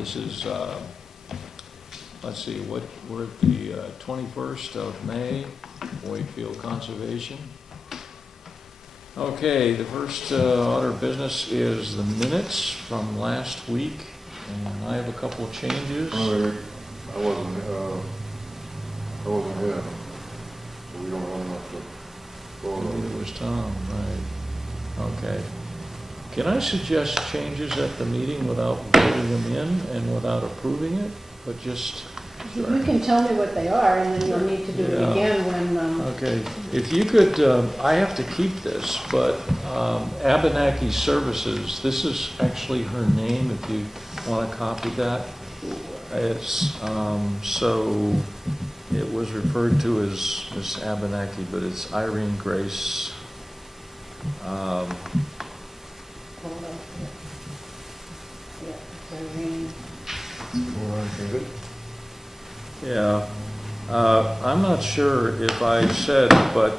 This is, let's see, we're at the 21st of May, Wakefield Conservation. Okay, the first order of business is the minutes from last week, and I have a couple of changes. I wasn't here. We don't have enough to vote on. It was Tom, right. Okay. Can I suggest changes at the meeting without voting them in and without approving it, but just... Sure. You can tell me what they are, and then you'll need to do it again when... Okay. If you could, I have to keep this, but Abenaki Services, this is actually her name, if you want to copy that. It's, so it was referred to as Miss Abenaki, but it's Irene Grace. Hold on. Yeah, Irene. Yeah, I'm not sure if I said, but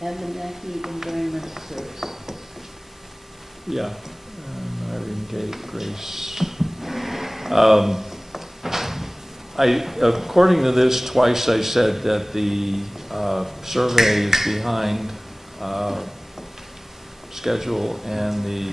Abenaki Environmental Services. yeah, Irene Grace. According to this, twice I said that the survey is behind schedule and the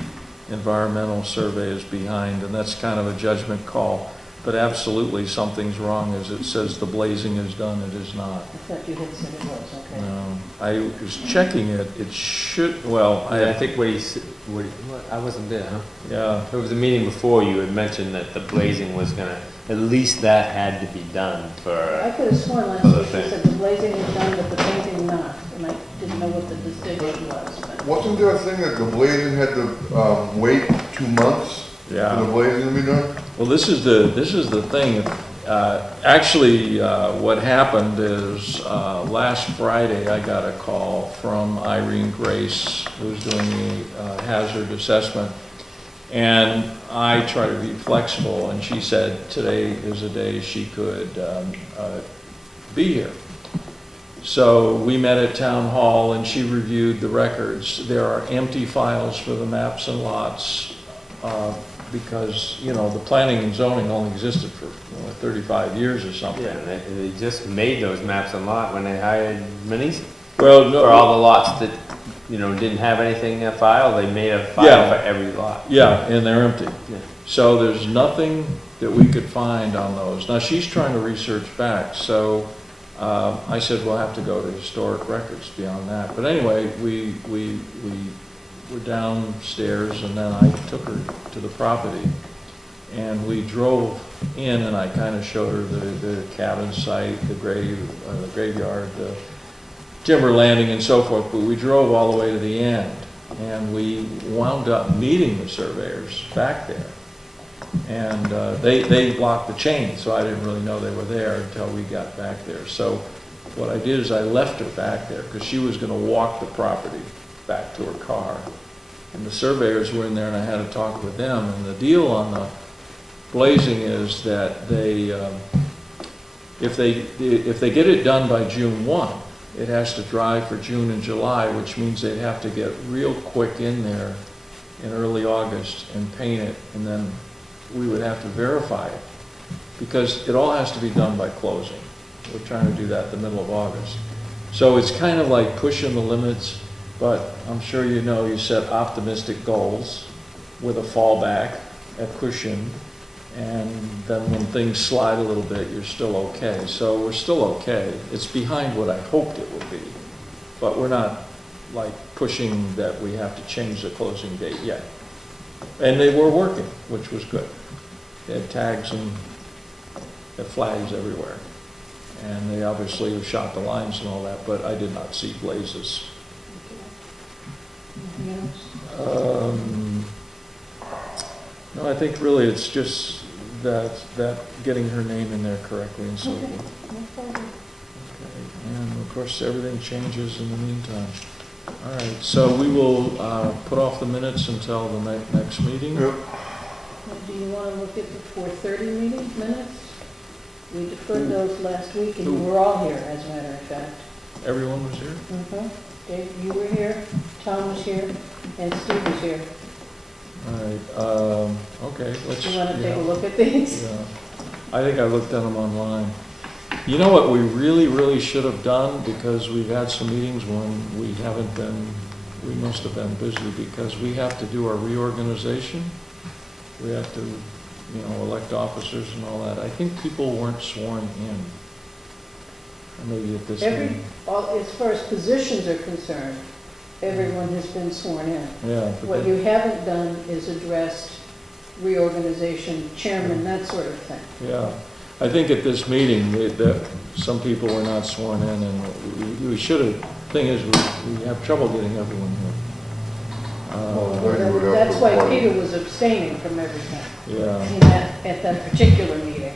environmental survey is behind, and that's kind of a judgment call. But absolutely something's wrong, as it says the blazing is done, it is not. I thought you had said it was, okay. No, I was checking it, it should, well, I think I wasn't there, huh? Yeah. It was a meeting before you had mentioned that the blazing was gonna, at least that had to be done for... I could have sworn last week you said the blazing was done, but the painting not, and I didn't know what the decision was. But. Wasn't there a thing that the blazing had to wait 2 months for the blazing to be done? Well, this is the thing. Actually, what happened is last Friday I got a call from Irene Grace, who's doing the hazard assessment, and I try to be flexible, and she said today is a day she could be here. So we met at town hall and she reviewed the records. There are empty files for the maps and lots because, you know, the planning and zoning only existed for 35 years or something. Yeah, they just made those maps and lot when they hired minis. Well, no, for all the lots that, you know, didn't have anything in file, they made a file for every lot. Yeah, and they're empty. Yeah. So there's nothing that we could find on those. Now she's trying to research back, so I said we'll have to go to historic records beyond that. But anyway, we were downstairs, and then I took her to the property, and we drove in, and I kind of showed her the cabin site, the graveyard, the timber landing, and so forth. But we drove all the way to the end, and we wound up meeting the surveyors back there. And they blocked the chain, so I didn't really know they were there until we got back there. So what I did is I left her back there because she was going to walk the property back to her car. And the surveyors were in there, and I had to talk with them. And the deal on the blazing is that they, if they get it done by June 1, it has to dry for June and July, which means they'd have to get real quick in there in early August and paint it, and then we would have to verify it because it all has to be done by closing. We're trying to do that the middle of August. So it's kind of like pushing the limits, but I'm sure you know you set optimistic goals with a fallback, a cushion, and then when things slide a little bit, you're still okay. So we're still okay. It's behind what I hoped it would be, but we're not like pushing that we have to change the closing date yet. And they were working, which was good. They had tags and had flags everywhere. And they obviously have shot the lines and all that, but I did not see blazes. No, I think really it's just that getting her name in there correctly and so forth. Okay. And of course everything changes in the meantime. All right, so we will put off the minutes until the next meeting. Yep. Do you want to look at the 4:30 meeting minutes? We deferred those last week, and you were all here, as a matter of fact. Everyone was here? Mm-hmm. Dave, you were here. Tom was here, and Steve was here. All right, okay, let's. You want to take yeah. a look at these? Yeah, I think I looked at them online. You know what we really should have done, because we've had some meetings when we haven't been, we must have been busy, because we have to do our reorganization. We have to, you know, elect officers and all that. I think people weren't sworn in. Or maybe at this meeting. As far as positions are concerned, everyone has been sworn in. Yeah. What you haven't done is addressed reorganization, chairman, that sort of thing. Yeah, I think at this meeting, that some people were not sworn in, and we should have, thing is, we have trouble getting everyone here. That's why Peter was abstaining from everything. Yeah. At that particular meeting.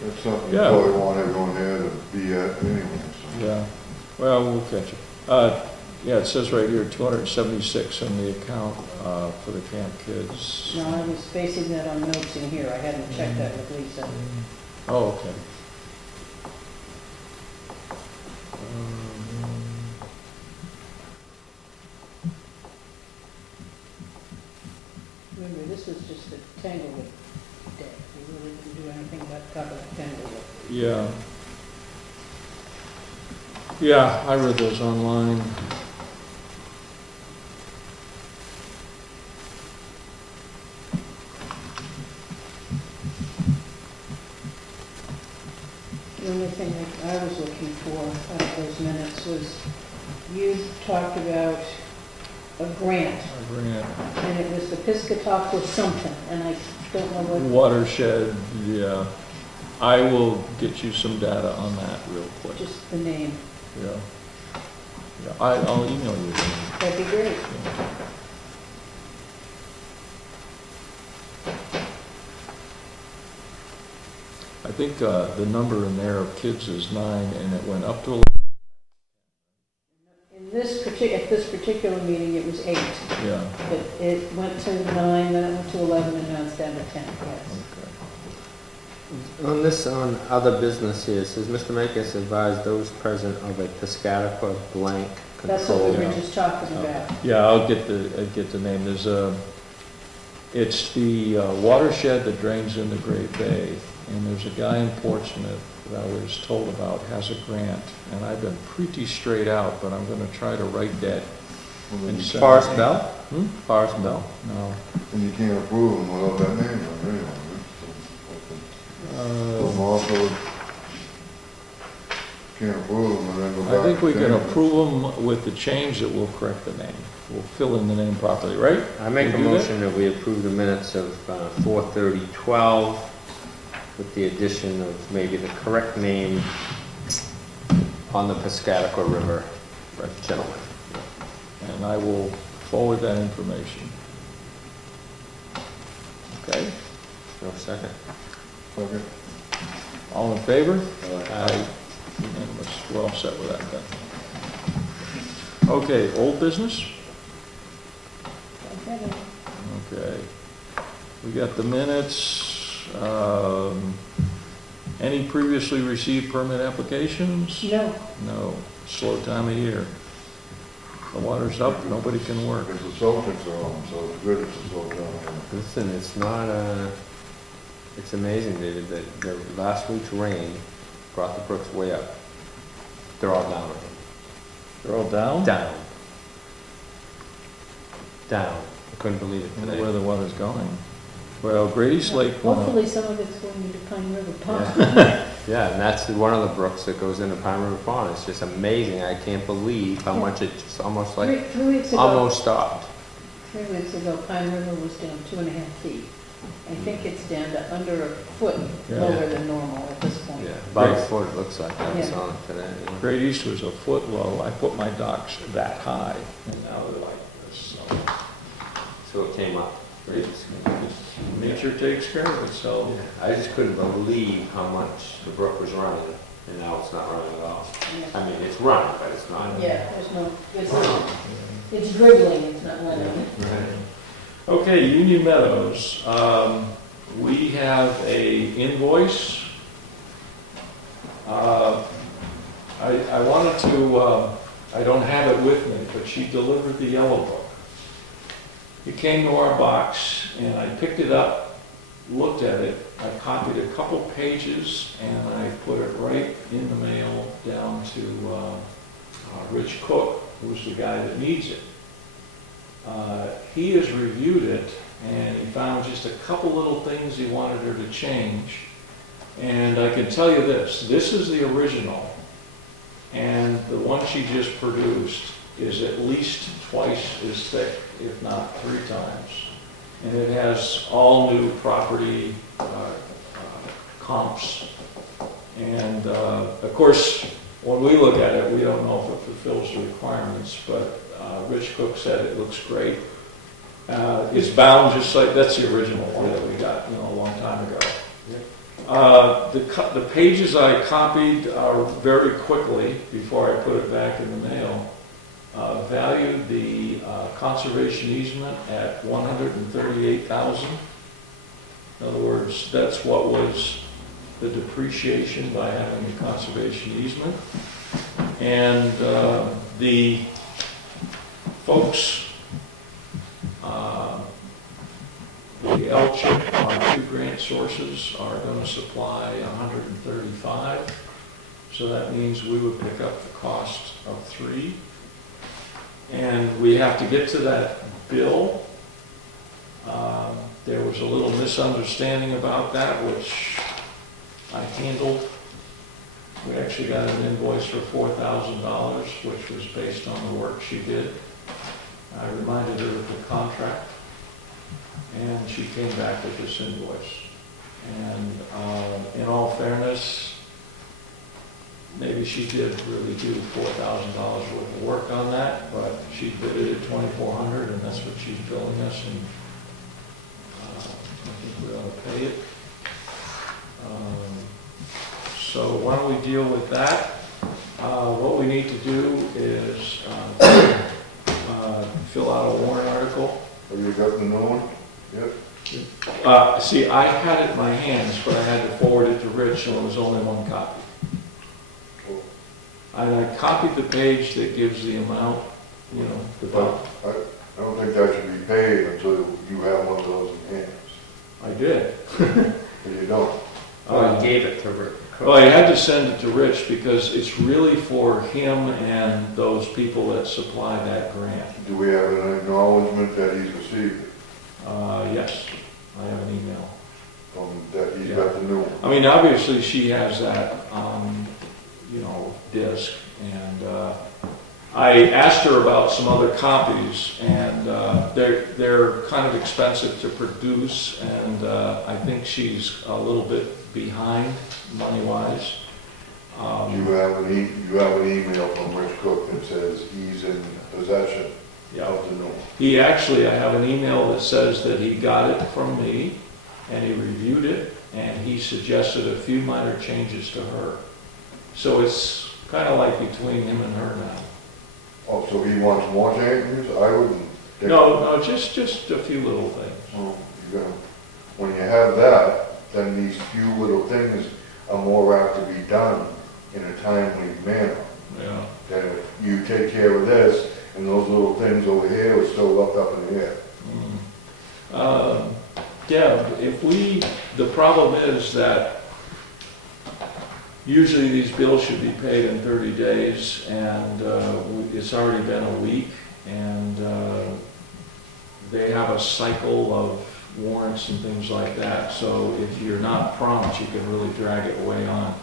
That's something you Yeah. probably want everyone there to be at anyway, so. Yeah, well, we'll catch it. Yeah, it says right here, 276 in the account for the camp kids. No, I was basing that on notes in here. I hadn't checked that with Lisa. Oh, okay. Remember, this was just a Tanglewood day. We really didn't do anything but cover Tanglewood. Yeah. Yeah, I read those online. The only thing that I was looking for out of those minutes was you talked about a grant, A grant. and it was the Piscataqua something, and I don't know what. Watershed, yeah. I will get you some data on that real quick. Just the name. Yeah. Yeah, I'll email you. That'd be great. Yeah. I think the number in there of kids is 9, and it went up to 11. At this particular meeting, it was 8. Yeah. It went to 9, then it went to 11, and now it's down to 10, yes. Okay. On other business here, it says Mr. Makis advised those present of a Piscataqua blank That's what control. we were just talking about. Yeah, I'll get the name. There's it's the watershed that drains into Great Bay, and there's a guy in Portsmouth that I was told about has a grant, and I've been pretty straight out, but I'm going to try to write that. And send Forest it. Bell? Hmm? Forest Bell? No. And you can't approve them without that name on it anyway. So also, can't approve them and then go back. I think we to can them. approve them with the change that will correct the name. We'll fill in the name properly, right? I make a We'll do that? motion that we approve the minutes of 4/30/12 with the addition of maybe the correct name on the Piscataqua River, gentlemen. And I will forward that information. Okay? No second. Okay. All in favor? Aye. Unanimous. We're all set with that then. Okay, old business? Okay. We got the minutes. Any previously received permit applications? No. No. Slow time of year. The water's up, nobody can work. Because the Celtics are on, so it's good it's a slow down. Listen, it's not it's amazing, David, that the last week's rain brought the brooks way up. They're all down again. They're all down? Down. Down. I couldn't believe it I wonder today. where the water's going. Well, Grady's Lake went up. Hopefully some of it's going into Pine River Pond. Yeah, and that's one of the brooks that goes into Pine River Pond. It's just amazing. I can't believe how much it just almost like, Three weeks ago. almost stopped. 3 weeks ago, Pine River was down 2.5 feet. I think it's down to under a foot Yeah. lower than normal at this point. Yeah, about a foot it looks like. I was Yeah. on it today. Yeah. Great East was a foot low. I put my docks that high, and now they're like this. So So it came up. nature takes care of itself. I just couldn't believe how much the brook was running, and now it's not running at all. Yeah. I mean, it's running, but it's not. Yeah, there's no, it's dribbling, it's not running. Right. Okay, Union Meadows. We have a invoice. I wanted to I don't have it with me, but she delivered the yellow book. It came to our box, and I picked it up, looked at it, I copied a couple pages, and I put it right in the mail down to Rich Cook, who's the guy that needs it. He has reviewed it, and he found just a couple little things he wanted her to change. And I can tell you this is the original, and the one she just produced is at least twice as thick, if not 3 times. And it has all new property comps. And of course, when we look at it, we don't know if it fulfills the requirements, but Rich Cook said it looks great. It's bound just like, that's the original one that we got, a long time ago. The pages I copied very quickly before I put it back in the mail. Valued the conservation easement at $138,000. In other words, that's what was the depreciation by having a conservation easement. And the folks, the L-chip on 2 grant sources are going to supply 135. So that means we would pick up the cost of 3. And we have to get to that bill. There was a little misunderstanding about that, which I handled. We actually got an invoice for $4,000, which was based on the work she did. I reminded her of the contract, and she came back with this invoice. And in all fairness, maybe she did really do $4,000 worth of work on that, but she bid it at $2,400, and that's what she's billing us, and I think we ought to pay it. So why don't we deal with that? What we need to do is fill out a warrant article. Have you got the new one? Yep. See, I had it in my hands, but I had to forward it to Rich, so it was only 1 copy. And I copied the page that gives the amount, the bill. I don't think that should be paid until you have one of those in hands. I did. But you don't. Oh, you gave it to Rick. Well, I had to send it to Rich because it's really for him and those people that supply that grant. Do we have an acknowledgement that he's received it? Yes, I have an email. That he's got the new one? I mean, obviously she has that, disc, and I asked her about some other copies, and they're kind of expensive to produce, and I think she's a little bit behind money-wise. You have an email from Rich Cook that says he's in possession of the new one. I have an email that says that he got it from me, and he reviewed it, and he suggested a few minor changes to her. So it's kind of like between him and her now. Oh, so he wants more changes? I wouldn't. No, just a few little things. Well, when you have that, then these few little things are more apt to be done in a timely manner. Yeah. Then if you take care of this, and those little things over here are still left up in the air. Deb, the problem is that usually these bills should be paid in 30 days, and it's already been a week, and they have a cycle of warrants and things like that. So if you're not prompt, you can really drag it way on.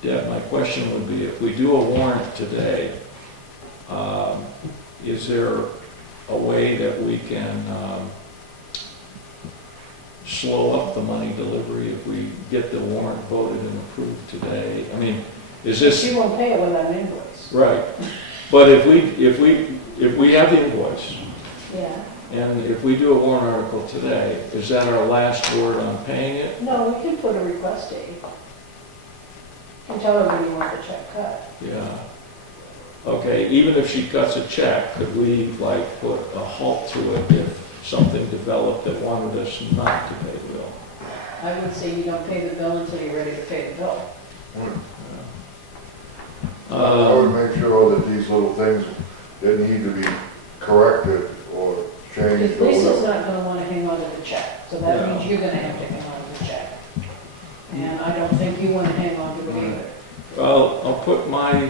Deb, my question would be, if we do a warrant today, is there a way that we can slow up the money delivery if we get the warrant voted and approved today? I mean, is this... She won't pay it without an invoice. Right. But if we have the invoice, Yeah. and if we do a warrant article today, is that our last word on paying it? No, we can put a request date. And tell her when you want the check cut. Yeah. Okay, even if she cuts a check, could we put a halt to it if something developed that wanted us not to pay the bill? I would say you don't pay the bill until you're ready to pay the bill. I would make sure that these little things that need to be corrected or changed If or Lisa's whatever. not gonna wanna hang on to the check, so that Yeah. means you're gonna have to hang on to the check. And I don't think you wanna hang on to it either. Well, I'll put my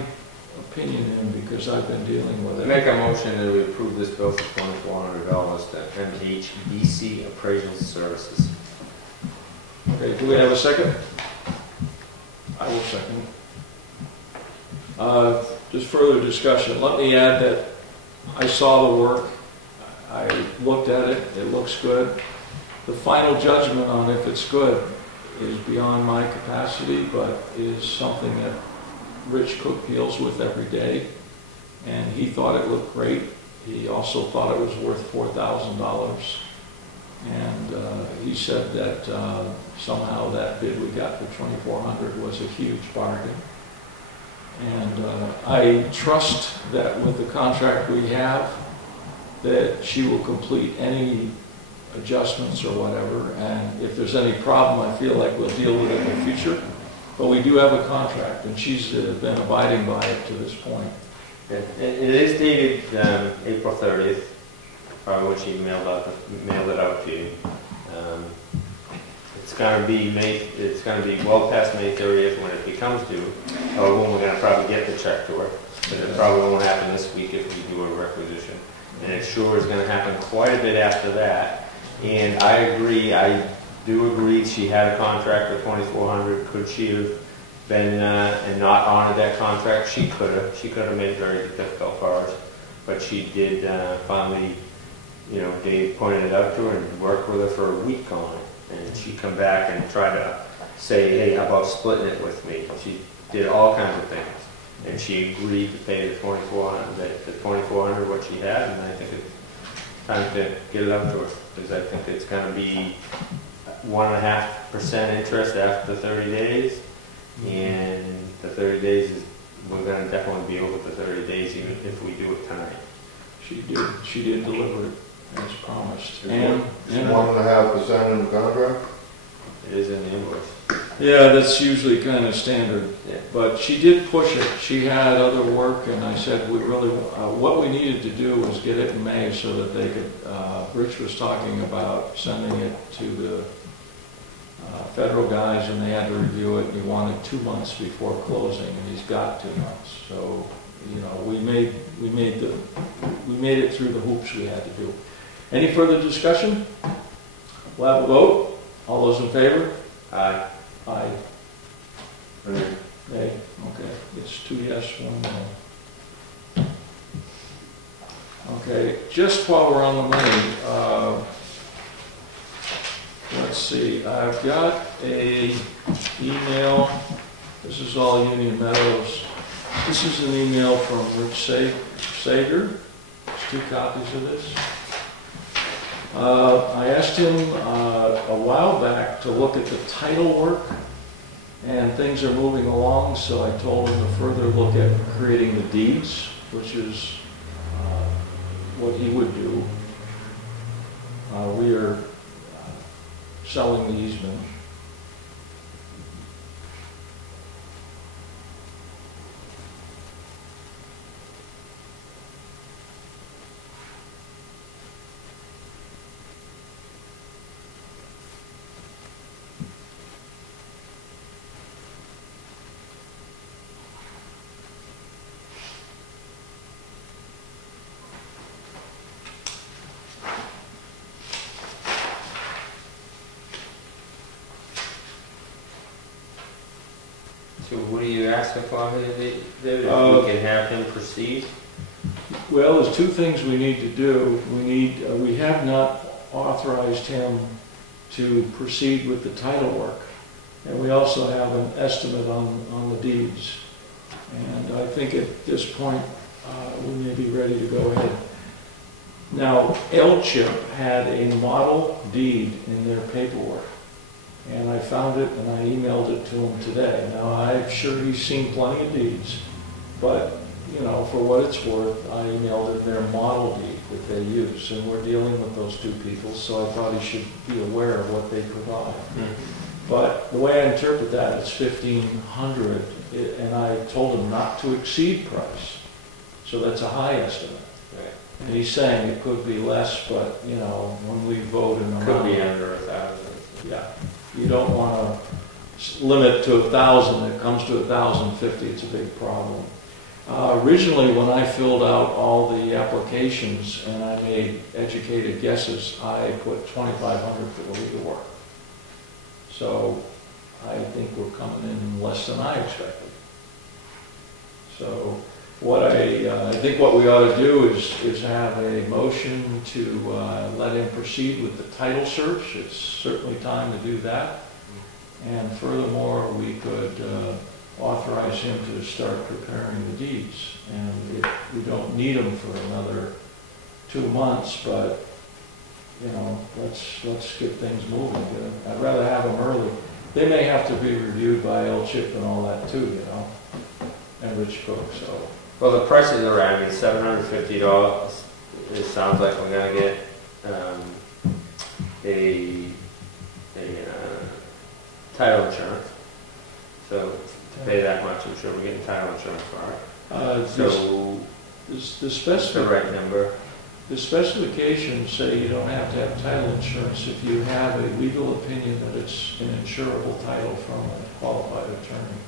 opinion in because I've been dealing with it. Make a motion that we approve this bill for $2,400 to MHBC Appraisal Services. Okay, do we have a second? I will second. Just further discussion. Let me add that I saw the work. I looked at it. It looks good. The final judgment on if it's good is beyond my capacity, but is something that Rich Cook deals with every day. And he thought it looked great. He also thought it was worth $4,000. And he said that somehow that bid we got for $2,400 was a huge bargain. And I trust that with the contract we have, that she will complete any adjustments or whatever. And if there's any problem, I feel like we'll deal with it in the future. But we do have a contract, and she's been abiding by it to this point. It is dated April 30th, probably when she mailed it out to you. It's going to be well past May 30th when it becomes due, or when we're going to probably get the check to her. But it probably won't happen this week if we do a requisition. And it sure is going to happen quite a bit after that. And I do agree she had a contract for $2,400. Could she have been and not honored that contract? She could have. She could have made it very difficult for us. But she did finally, Dave pointed it out to her and worked with her for a week on it. And she come back and try to say, hey, how about splitting it with me? She did all kinds of things. And she agreed to pay the $2,400 what she had, and I think it's time to get it up to her. Because I think it's going to be 1.5% interest after the 30 days. And the 30 days we're going to definitely be over the 30 days even if we do it tonight. She did deliver it as promised. Is 1.5% in the contract? It is in the invoice. Yeah, that's usually kind of standard. Yeah. But she did push it. She had other work, and I said we really, what we needed to do was get it in May so that they could, Rich was talking about sending it to the federal guys, and they had to review it, and he wanted 2 months before closing, and he's got 2 months. So, we made it through the hoops we had to do. Any further discussion? We'll have a vote. All those in favor? Aye. Aye. Hey, Nay. Okay. It's 2 yes, 1 no. Okay. Just while we're on the money, let's see. I've got a email. This is all Union Meadows. This is an email from Rich Sager. There's 2 copies of this. I asked him a while back to look at the title work, and things are moving along, so I told him to further look at creating the deeds, which is what he would do. We are selling the easement. So what are you asking for here, David? If we can have him proceed? Well, there's 2 things we need to do. We have not authorized him to proceed with the title work. And we also have an estimate on the deeds. And I think at this point, we may be ready to go ahead. Now, L-Chip had a model deed in their paperwork. And I found it and I emailed it to him today. Now, I'm sure he's seen plenty of deeds, but, for what it's worth, I emailed him their model deed that they use. And we're dealing with those 2 people, so I thought he should be aware of what they provide. But the way I interpret that, it's 1,500, and I told him not to exceed price. So that's a high estimate. Right. And he's saying it could be less, but, you know, when we vote in the Could be round, under 1,000. yeah, you don't want to limit to 1,000. It comes to 1,050, it's a big problem. Originally, when I filled out all the applications and I made educated guesses, I put 2,500 for the legal work. So I think we're coming in less than I expected. So what I think what we ought to do is have a motion to let him proceed with the title search. It's certainly time to do that. And furthermore, we could authorize him to start preparing the deeds. And we don't need them for another 2 months, but, you know, let's get things moving. I'd rather have them early. They may have to be reviewed by L-Chip and all that too, you know, and Rich Cook, so. Well, the prices are, I mean, $750. It sounds like we're gonna get a title insurance. So to pay that much, I'm sure we're getting title insurance for it. So the right number. The specifications say you don't have to have title insurance if you have a legal opinion that it's an insurable title from a qualified attorney.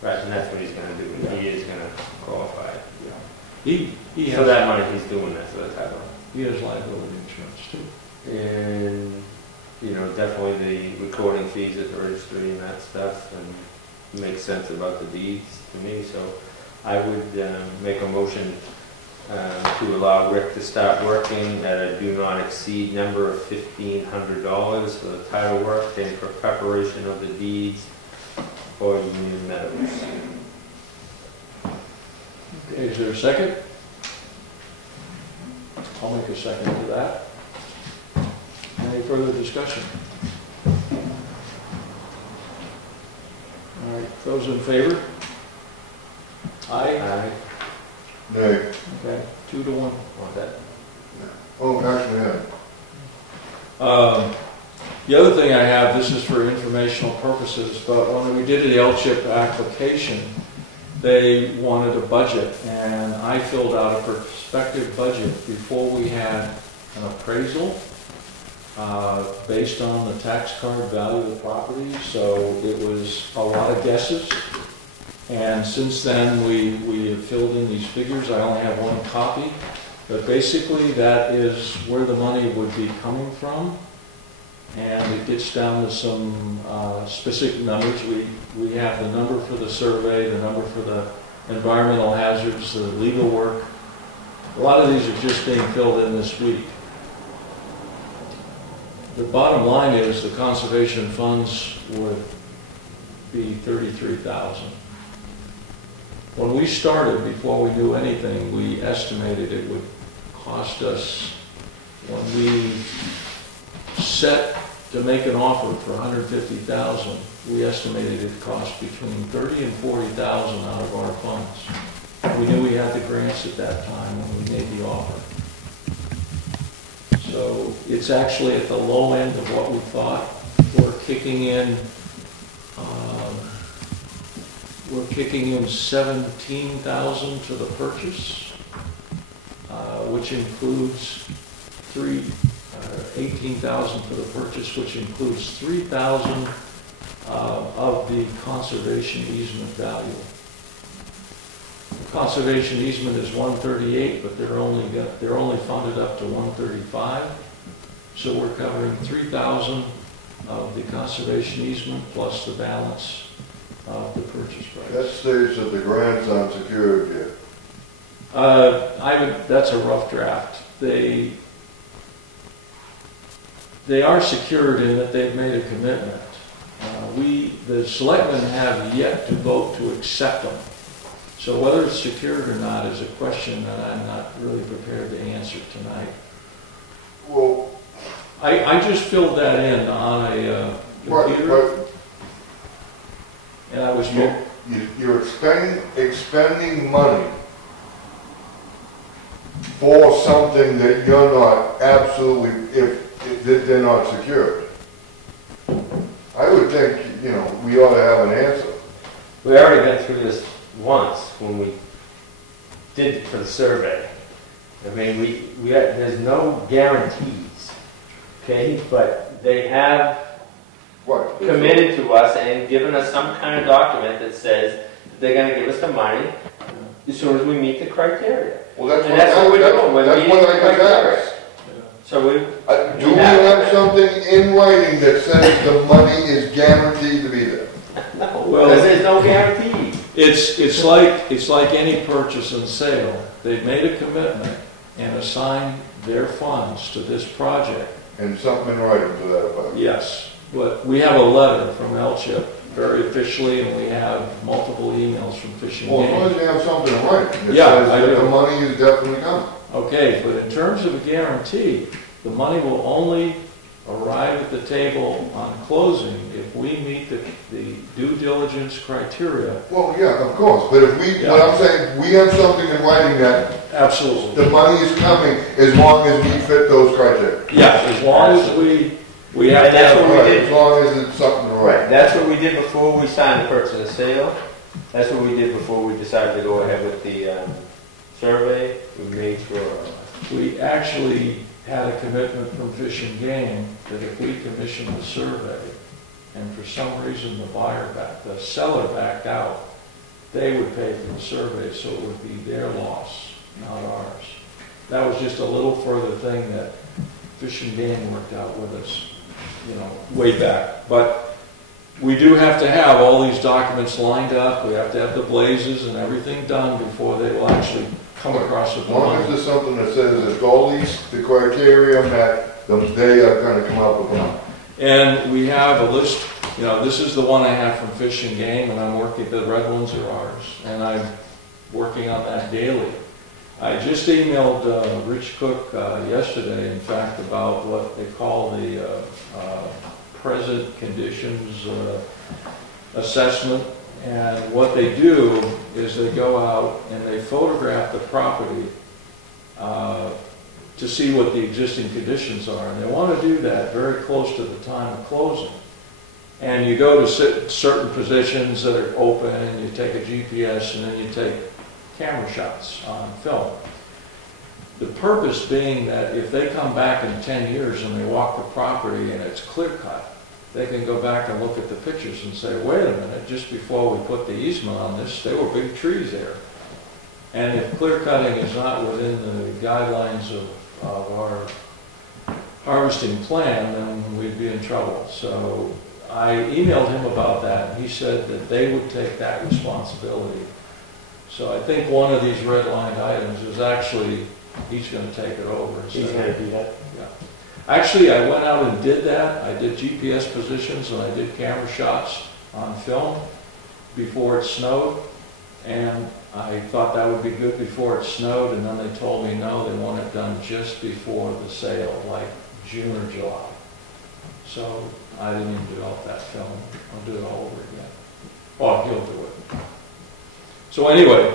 Right, and that's what he's gonna do. Yeah. He is gonna qualify it. Yeah. He For has, that money, he's doing that for the title. he has liability insurance too. And, you know, definitely the recording fees at the registry and that stuff, and makes sense about the deeds to me, so I would make a motion to allow Rick to start working at a do not exceed number of $1,500 for the title work and for preparation of the deeds for Union Meadows. Okay, is there a second? I'll make a second to that. Any further discussion? All right, those in favor? Aye? Aye. Nay. Okay, 2 to 1. Want that? Oh, actually, yeah. The other thing I have, this is for informational purposes, but when we did the L-Chip application, they wanted a budget, and I filled out a prospective budget before we had an appraisal based on the tax card value of the property, so it was a lot of guesses. And since then, we have filled in these figures. I only have one copy, but basically that is where the money would be coming from. And it gets down to some specific numbers. We have the number for the survey, the number for the environmental hazards, the legal work. A lot of these are just being filled in this week. The bottom line is the conservation funds would be $33,000. When we started, before we knew anything, we estimated it would cost us, when we set to make an offer for $150,000, we estimated it cost between $30,000 and $40,000 out of our funds. We knew we had the grants at that time when we made the offer. So it's actually at the low end of what we thought. We're kicking in $17,000 to the purchase, which includes $18,000 for the purchase, which includes $3,000 of the conservation easement value. The conservation easement is $138, but they're only funded up to $135. So we're covering $3,000 of the conservation easement plus the balance of the purchase price. That states that the grants aren't secured yet. That's a rough draft. They are secured in that they've made a commitment. The selectmen have yet to vote to accept them. So whether it's secured or not is a question that I'm not really prepared to answer tonight. Well, I just filled that in on a computer, but and I was you're expending money for something that you're not absolutely, if they're not secured. I would think, you know, we ought to have an answer. We already been through this once when we did it for the survey. I mean, there's no guarantees, okay? But they have What? committed to us and given us some kind of document that says that they're gonna give us the money as soon as we meet the criteria. Well, that's And what, that's what we're doing, we're that's meeting what the I just criteria. asked. So we, Do we have something in writing that says the money is guaranteed to be there? Well, because there's no guarantee. it's like any purchase and sale. They've made a commitment and assigned their funds to this project. And something in writing to that effect? Yes, but we have a letter from LCHIP, very officially, and we have multiple emails from Fish and Well, as long as Game. you have something in writing, it Yeah, says I that do. the money is definitely coming. Okay, but in terms of a guarantee, the money will only arrive at the table on closing if we meet the due diligence criteria. Well, yeah, of course, but if we, what I'm saying, we have something in writing that Absolutely. the money is coming as long as we fit those criteria. Yeah, as long as we have to And that's have. what we did. As long as it's something in writing. That's what we did before we signed the purchase and sale. That's what we did before we decided to go ahead with the survey. We made sure. We actually had a commitment from Fish and Game that if we commissioned the survey, and for some reason the seller backed out, they would pay for the survey, so it would be their loss, not ours. That was just a little further thing that Fish and Game worked out with us, you know, way back. But we do have to have all these documents lined up. We have to have the blazes and everything done before they will actually come across with As the long as money. there's something that says if all the criteria met, then they are gonna come up with the money. And we have a list, you know, this is the one I have from Fish and Game, and I'm working, the red ones are ours, and I'm working on that daily. I just emailed Rich Cook yesterday, in fact, about what they call the present conditions assessment. And what they do is they go out and they photograph the property to see what the existing conditions are. And they want to do that very close to the time of closing. And you go to certain positions that are open, and you take a GPS, and then you take camera shots on film. The purpose being that if they come back in 10 years and they walk the property and it's clear cut, they can go back and look at the pictures and say, wait a minute, just before we put the easement on this, there were big trees there. And if clear cutting is not within the guidelines of our harvesting plan, then we'd be in trouble. So I emailed him about that, and he said that they would take that responsibility. So I think one of these red line items is actually, he's going to take it over. He's going to do that. Yeah. Actually, I went out and did that. I did GPS positions and I did camera shots on film before it snowed. And I thought that would be good before it snowed, and then they told me no, they want it done just before the sale, like June or July. So I didn't even develop that film. I'll do it all over again. Well, he'll do it. So anyway,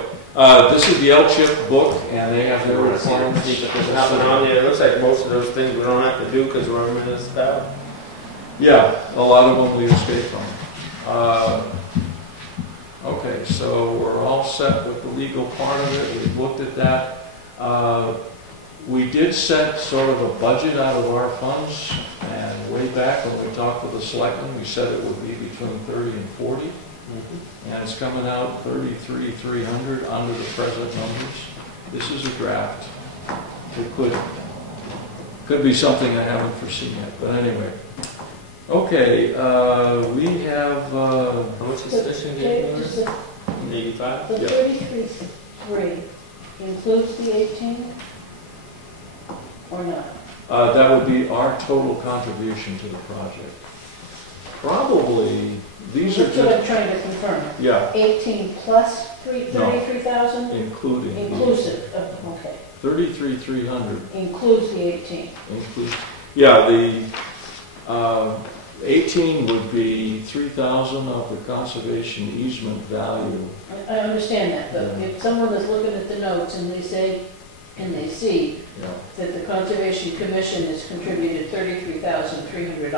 this is the LCHIP book, and they have their requirements. There's nothing on there. It looks like most of those things we don't have to do because we're a municipality. Yeah, a lot of them we escaped from. Okay, so we're all set with the legal part of it. We've looked at that. We did set sort of a budget out of our funds, and way back when we talked with the selectmen, we said it would be between 30 and 40. And it's coming out 33,300 under the present numbers. This is a draft. It could be something I haven't foreseen yet, but anyway. Okay, we have, How much is Fish and Game yours? 85? The Yeah. 33.3 includes the 18 or not? that would be our total contribution to the project. Probably, these are That's what I'm just, trying to confirm. yeah, 18 plus 33,000? including. Inclusive of, okay, 33,300 includes the 18. includes, yeah, the 18 would be 3,000 of the conservation easement value. I understand that, but if someone is looking at the notes and they say, and they see Yeah. that the Conservation Commission has contributed $33,300